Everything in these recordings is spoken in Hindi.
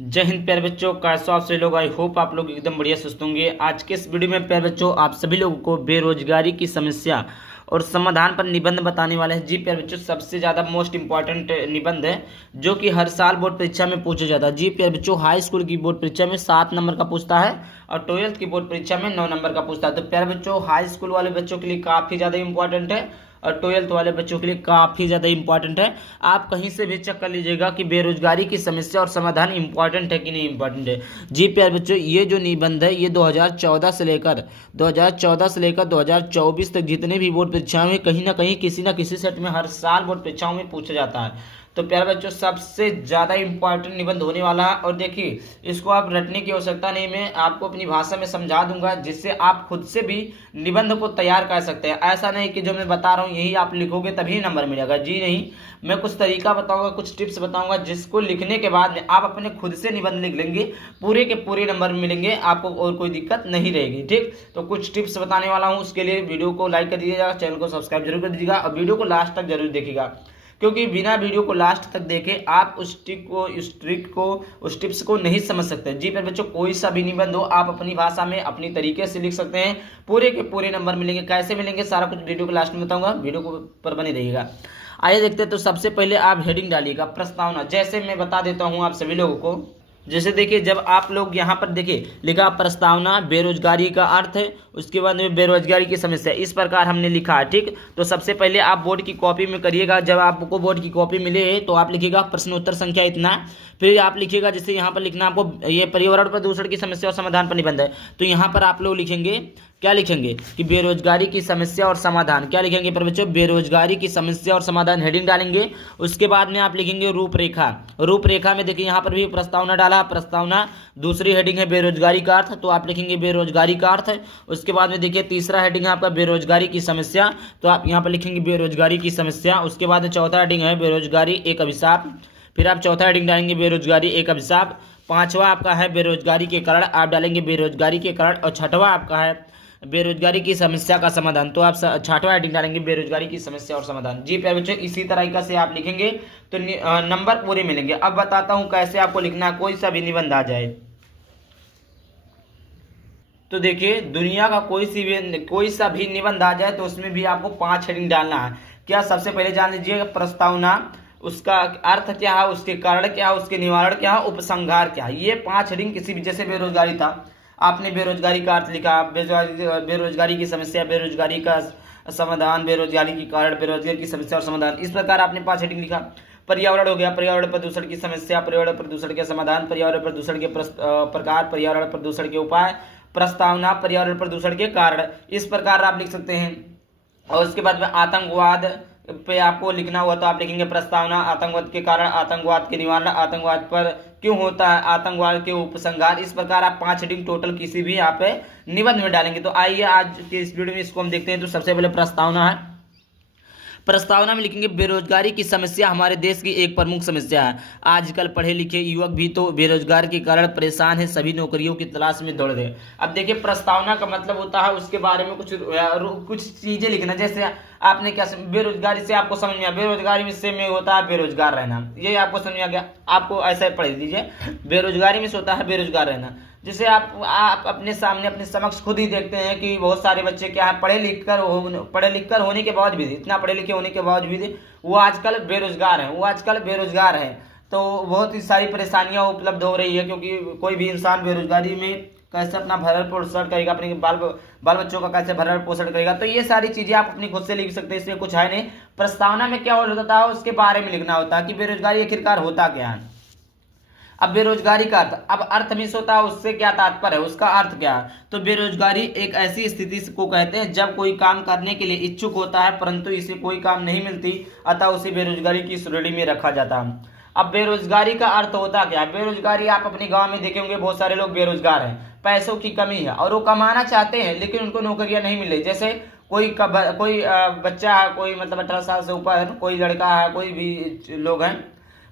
जय हिंद प्यारे बच्चों, कैसे हो आप सभी लोग। आई होप आप लोग एकदम बढ़िया सुस्त होंगे। आज के इस वीडियो में प्यारे बच्चों आप सभी लोगों को बेरोजगारी की समस्या और समाधान पर निबंध बताने वाले हैं। जी प्यारे बच्चों, सबसे ज़्यादा मोस्ट इंपॉर्टेंट निबंध है जो कि हर साल बोर्ड परीक्षा में पूछा जाता है। जी प्यारे बच्चों, हाई स्कूल की बोर्ड परीक्षा में 7 नंबर का पूछता है और 12th की बोर्ड परीक्षा में 9 नंबर का पूछता है। तो प्यारे बच्चों, हाई स्कूल वाले बच्चों के लिए काफ़ी ज़्यादा इंपॉर्टेंट है और 12th वाले बच्चों के लिए काफ़ी ज़्यादा इंपॉर्टेंट है। आप कहीं से भी चेक कर लीजिएगा कि बेरोजगारी की समस्या और समाधान इंपॉर्टेंट है कि नहीं इंपॉर्टेंट है। जी प्यारे बच्चों, ये जो निबंध है ये 2014 से लेकर 2024 तक जितने भी बोर्ड परीक्षाओं में कहीं ना कहीं किसी न किसी सेट में हर साल बोर्ड परीक्षाओं में पूछा जाता है। तो प्यारे बच्चों, सबसे ज़्यादा इंपॉर्टेंट निबंध होने वाला है। और देखिए, इसको आप रटने की आवश्यकता नहीं, मैं आपको अपनी भाषा में समझा दूंगा जिससे आप खुद से भी निबंध को तैयार कर सकते हैं। ऐसा नहीं कि जो मैं बता रहा हूँ यही आप लिखोगे तभी नंबर मिलेगा। जी नहीं, मैं कुछ तरीका बताऊंगा, कुछ टिप्स बताऊंगा जिसको लिखने के बाद में आप अपने खुद से निबंध लिख लेंगे, पूरे के पूरे नंबर मिलेंगे आपको और कोई दिक्कत नहीं रहेगी। ठीक, तो कुछ टिप्स बताने वाला हूँ, उसके लिए वीडियो को लाइक कर दीजिएगा, चैनल को सब्सक्राइब जरूर कर दीजिएगा और वीडियो को लास्ट तक जरूर देखिएगा, क्योंकि बिना वीडियो को लास्ट तक देखे आप उस टिप्स को नहीं समझ सकते। जी पर बच्चों, कोई सा भी निबंध हो आप अपनी भाषा में अपनी तरीके से लिख सकते हैं, पूरे के पूरे नंबर मिलेंगे। कैसे मिलेंगे सारा कुछ वीडियो के लास्ट में बताऊंगा, वीडियो को पर बने रहिएगा। आइए देखते हैं। तो सबसे पहले आप हेडिंग डालिएगा प्रस्तावना। जैसे मैं बता देता हूँ आप सभी लोगों को, जैसे देखिए, जब आप लोग यहाँ पर देखिए लिखा प्रस्तावना, बेरोजगारी का अर्थ है, उसके बाद में बेरोजगारी की समस्या, इस प्रकार हमने लिखा है। ठीक, तो सबसे पहले आप बोर्ड की कॉपी में करिएगा। जब आपको बोर्ड की कॉपी मिले तो आप लिखिएगा प्रश्नोत्तर संख्या इतना, फिर आप लिखिएगा जैसे यहाँ पर लिखना आपको, ये पर्यावरण प्रदूषण की समस्या और समाधान पर निबंध है। तो यहाँ पर आप लोग लिखेंगे, क्या लिखेंगे कि बेरोजगारी की समस्या और समाधान। क्या लिखेंगे पर बच्चों? बेरोजगारी की समस्या और समाधान, हेडिंग डालेंगे। उसके बाद में आप लिखेंगे रूपरेखा। रूपरेखा में देखिए यहाँ पर भी प्रस्तावना डाला, प्रस्तावना, दूसरी हेडिंग है बेरोजगारी का अर्थ, तो आप लिखेंगे बेरोजगारी का अर्थ। उसके बाद में देखिए तीसरा हेडिंग है आपका बेरोजगारी की समस्या, तो आप यहाँ पर लिखेंगे बेरोजगारी की समस्या। उसके बाद चौथा हेडिंग है बेरोजगारी एक अभिशाप, फिर आप चौथा हेडिंग डालेंगे बेरोजगारी एक अभिशाप। पांचवा आपका है बेरोजगारी के कारण, आप डालेंगे बेरोजगारी के कारण। और छठवा आपका है बेरोजगारी की समस्या का समाधान, तो आप छठवां हेडिंग डालेंगे बेरोजगारी की समस्या और समाधान। जी प्यारे बच्चों, इसी तरीका से आप लिखेंगे तो नंबर पूरे मिलेंगे। अब बताता हूं कैसे आपको लिखना है, कोई सा भी निबंध आ जाए। तो देखिए, दुनिया का कोई सा भी निबंध आ जाए तो उसमें भी आपको 5 हेडिंग डालना है। क्या? सबसे पहले जान लीजिए प्रस्तावना, उसका अर्थ क्या है, उसके कारण क्या है, उसके निवारण क्या है, उपसंहार क्या है। ये 5 हेडिंग किसी भी, जैसे बेरोजगारी था, आपने बेरोजगारी का अर्थ लिखा, बेरोजगारी की समस्या, बेरोजगारी का समाधान, बेरोजगारी के कारण, बेरोजगारी की समस्या और समाधान, इस प्रकार आपने 5 हेडिंग लिखा। पर्यावरण हो गया, पर्यावरण प्रदूषण की समस्या, पर्यावरण प्रदूषण के समाधान, पर्यावरण प्रदूषण के प्रकार, पर्यावरण प्रदूषण के उपाय, प्रस्तावना, पर्यावरण प्रदूषण के कारण, इस प्रकार आप लिख सकते हैं। और उसके बाद में आतंकवाद पे आपको लिखना हुआ तो आप लिखेंगे प्रस्तावना, आतंकवाद के कारण, आतंकवाद के निवारण, आतंकवाद पर क्यों होता है, आतंकवाद के उपसंहार। इस प्रकार आप 5 हेडिंग टोटल किसी भी यहाँ पे निबंध में डालेंगे। तो आइए आज के इस वीडियो में इसको हम देखते हैं। तो सबसे पहले प्रस्तावना है। प्रस्तावना में लिखेंगे बेरोजगारी की समस्या हमारे देश की एक प्रमुख समस्या है। आजकल पढ़े लिखे युवक भी तो बेरोजगार के कारण परेशान है, सभी नौकरियों की तलाश में दौड़ रहे। अब देखिए, प्रस्तावना का मतलब होता है उसके बारे में कुछ चीजें लिखना। जैसे आपने क्या, बेरोजगारी से आपको समझ में आया, बेरोजगारी से में होता है बेरोजगार रहना, ये आपको समझ में आ गया। आपको ऐसा पढ़ लीजिए, बेरोजगारी में से होता है बेरोजगार रहना। जैसे आप अपने सामने अपने समक्ष खुद ही देखते हैं कि बहुत सारे बच्चे क्या है, पढ़े लिख कर होने के बावजूद भी, इतना पढ़े लिखे होने के बावजूद भी वो आजकल बेरोजगार हैं। तो बहुत ही सारी परेशानियां उपलब्ध हो रही है, क्योंकि कोई भी इंसान बेरोजगारी में कैसे अपना भरण पोषण करेगा, अपने बाल बच्चों का कैसे भरण पोषण करेगा। तो ये सारी चीजें आप अपनी खुद से लिख सकते हैं, इसमें कुछ है नहीं। प्रस्तावना में क्या होता है उसके बारे में लिखना होता है कि बेरोजगारी आखिरकार होता क्या है। अब बेरोजगारी का अर्थ, अब अर्थ मिस होता है, उससे क्या तात्पर्य है, उसका अर्थ क्या है। तो बेरोजगारी एक ऐसी स्थिति को कहते हैं जब कोई काम करने के लिए इच्छुक होता है परंतु इसे कोई काम नहीं मिलती, अतः उसे बेरोजगारी की श्रेणी में रखा जाता है। अब बेरोजगारी का अर्थ होता क्या है। बेरोजगारी आप अपने गांव में देखे होंगे, बहुत सारे लोग बेरोजगार हैं, पैसों की कमी है और वो कमाना चाहते हैं लेकिन उनको नौकरियां नहीं मिल रही। जैसे कोई बच्चा है, कोई मतलब 18 साल से ऊपर, कोई लड़का है, कोई भी लोग हैं,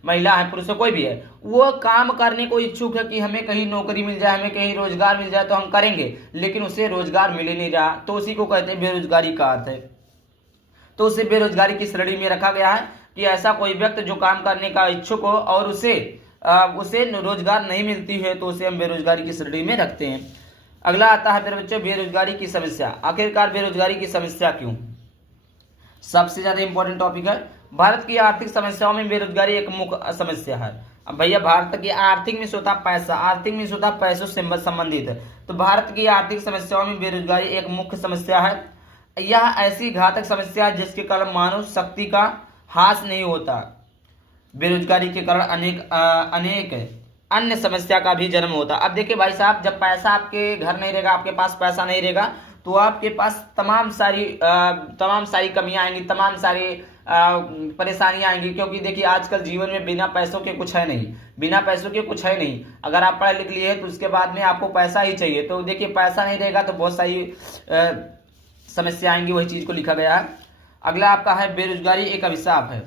महिला है, पुरुष है, कोई भी है, वो काम करने को इच्छुक है कि हमें कहीं नौकरी मिल जाए, हमें कहीं रोजगार मिल जाए तो हम करेंगे, लेकिन उसे रोजगार मिल ही नहीं रहा, तो उसी को कहते हैं बेरोजगारी का अर्थ है। तो उसे बेरोजगारी की श्रेणी में रखा गया है कि ऐसा कोई व्यक्ति जो काम करने का इच्छुक हो और उसे उसे रोजगार नहीं मिलती है तो उसे हम बेरोजगारी की श्रेणी में रखते हैं। अगला आता है मेरे बच्चों बेरोजगारी की समस्या। आखिरकार बेरोजगारी की समस्या क्यों? सबसे ज्यादा इंपॉर्टेंट टॉपिक है। भारत की आर्थिक समस्याओं में बेरोजगारी एक मुख्य समस्या है। अब भैया भारत की आर्थिक में होता पैसा, आर्थिक में होता पैसों से संबंधित है, तो भारत की आर्थिक समस्याओं में बेरोजगारी एक मुख्य समस्या है। यह ऐसी घातक समस्या है जिसके कारण मानव शक्ति का ह्रास नहीं होता। बेरोजगारी के कारण अनेक अन्य समस्या का भी जन्म होता। अब देखिए भाई साहब, जब पैसा आपके घर नहीं रहेगा, आपके पास पैसा नहीं रहेगा, तो आपके पास तमाम सारी कमियां आएंगी, तमाम सारी परेशानियां आएंगी। क्योंकि देखिए आजकल जीवन में बिना पैसों के कुछ है नहीं, बिना पैसों के कुछ है नहीं। अगर आप पढ़ लिख लिए तो उसके बाद में आपको पैसा ही चाहिए, तो देखिए पैसा नहीं रहेगा तो बहुत सारी समस्या आएंगी, वही चीज को लिखा गया है। अगला आपका है बेरोजगारी एक अभिशाप है।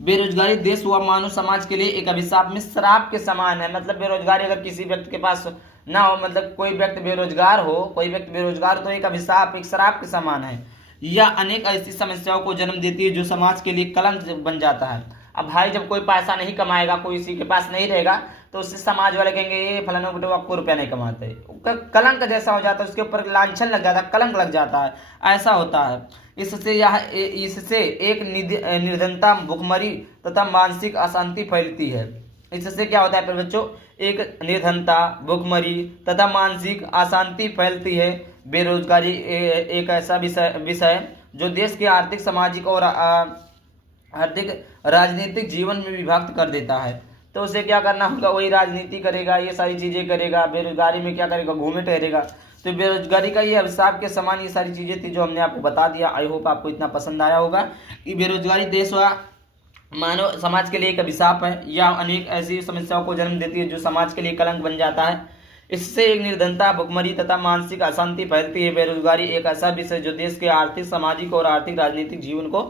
बेरोजगारी देश व मानव समाज के लिए एक अभिशाप में श्राप के समान है। मतलब बेरोजगारी अगर किसी व्यक्ति के पास ना हो, मतलब कोई व्यक्ति बेरोजगार हो, तो एक अभिशाप, एक श्राप के समान है। यह अनेक ऐसी समस्याओं को जन्म देती है जो समाज के लिए कलंक बन जाता है। अब भाई जब कोई पैसा नहीं कमाएगा, कोई किसी के पास नहीं रहेगा, तो उससे समाज वाले कहेंगे ये फलाना बेटा आपको रुपया नहीं कमाते, कलंक जैसा हो जाता है, उसके ऊपर लांछन लग जाता है, कलंक लग जाता है, ऐसा होता है। इससे एक निर्धनता, भुखमरी तथा मानसिक अशांति फैलती है। इससे क्या होता है फिर बच्चों? एक निर्धनता, भुखमरी तथा मानसिक अशांति फैलती है। बेरोजगारी एक ऐसा विषय जो देश के आर्थिक, सामाजिक और आर्थिक राजनीतिक जीवन में विभक्त कर देता है। तो उसे क्या करना होगा? वही राजनीति करेगा, ये सारी चीजें करेगा, बेरोजगारी में क्या करेगा? घूमे टहरेगा। तो बेरोजगारी का ये अभिशाप के समान ये सारी चीजें थी जो हमने आपको बता दिया। आई होप आपको इतना पसंद आया होगा कि बेरोजगारी देश व मानव समाज के लिए एक अभिशाप है, या अनेक ऐसी समस्याओं को जन्म देती है जो समाज के लिए कलंक बन जाता है। इससे एक निर्धनता, भुखमरी तथा मानसिक अशांति फैलती है। बेरोजगारी एक ऐसा विषय जो देश के आर्थिक, सामाजिक और आर्थिक राजनीतिक जीवन को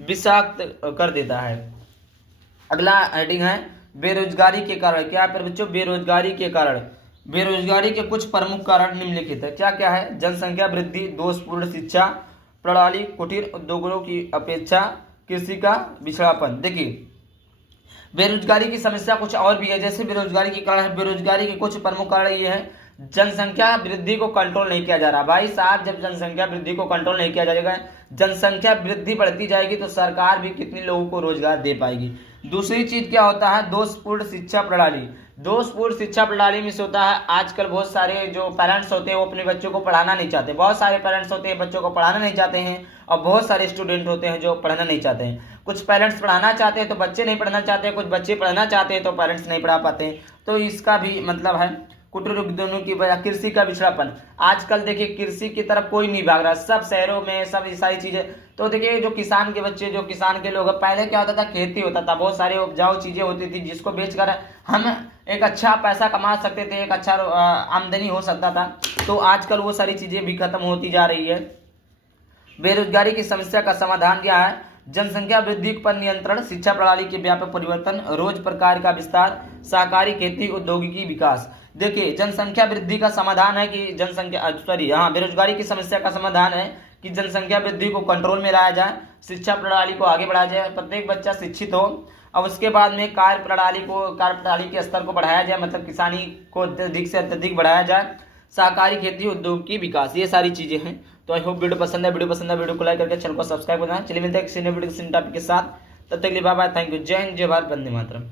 विषाक्त कर देता है। अगला हेडिंग है बेरोजगारी के कारण। क्या है बच्चों? बेरोजगारी के कारण। बेरोजगारी के कुछ प्रमुख कारण निम्नलिखित है। क्या क्या है? जनसंख्या वृद्धि, दोषपूर्ण शिक्षा प्रणाली, कुटीर उद्योगों की अपेक्षा, कृषि का पिछड़ापन। देखिए बेरोजगारी की समस्या कुछ और भी है। जैसे बेरोजगारी के कारण है, बेरोजगारी के कुछ प्रमुख कारण ये है, जनसंख्या वृद्धि को कंट्रोल नहीं किया जा रहा। भाई साहब जब जनसंख्या वृद्धि को कंट्रोल नहीं किया जाएगा, जनसंख्या वृद्धि बढ़ती जाएगी तो सरकार भी कितने लोगों को रोजगार दे पाएगी। दूसरी चीज क्या होता है? दोषपूर्ण शिक्षा प्रणाली। दोषपूर्ण शिक्षा प्रणाली में से होता है आजकल बहुत सारे जो पेरेंट्स होते हैं वो अपने बच्चों को पढ़ाना नहीं चाहते। बहुत सारे पेरेंट्स होते हैं बच्चों को पढ़ाना नहीं चाहते हैं, और बहुत सारे स्टूडेंट होते हैं जो पढ़ना नहीं चाहते हैं। कुछ पेरेंट्स पढ़ाना चाहते हैं तो बच्चे नहीं पढ़ना चाहते हैं, कुछ बच्चे पढ़ना चाहते हैं तो पेरेंट्स नहीं पढ़ा पाते हैं। तो इसका भी मतलब है कुटीर उद्योगों की वजह, कृषि का पिछड़ापन। आजकल देखिए कृषि की तरफ कोई नहीं भाग रहा, सब शहरों में सब ये सारी चीजें। तो देखिए जो किसान के बच्चे, जो किसान के लोग, पहले क्या होता था? खेती होता था, बहुत सारे उपजाऊ चीजें होती थी जिसको बेचकर हम एक अच्छा पैसा कमा सकते थे, एक अच्छा आमदनी हो सकता था। तो आजकल वो सारी चीजें भी खत्म होती जा रही है। बेरोजगारी की समस्या का समाधान क्या है? जनसंख्या वृद्धि पर नियंत्रण, शिक्षा प्रणाली के व्यापक परिवर्तन, रोज प्रकार का विस्तार, सहकारी खेती, औद्योगिकी विकास। देखिए जनसंख्या वृद्धि का समाधान है कि बेरोजगारी की समस्या का समाधान है कि जनसंख्या वृद्धि को कंट्रोल में लाया जाए, शिक्षा प्रणाली को आगे बढ़ाया जाए, प्रत्येक बच्चा शिक्षित हो, और उसके बाद में कार्य प्रणाली के स्तर को बढ़ाया जाए, मतलब किसानी को अधिक से अत्यधिक बढ़ाया जाए, सहकारी खेती, उद्योग की विकास। ये सारी चीजें हैं। तो आई होप वीडियो पसंद है। वीडियो को लाइक करके चैनल को सब्सक्राइब करना। चलिए मिलते हैं किसी नए वीडियो के साथ। तब तक के लिए बाय बाय, थैंक यू, जय हिंद, जय भारत, वंदे मातरम।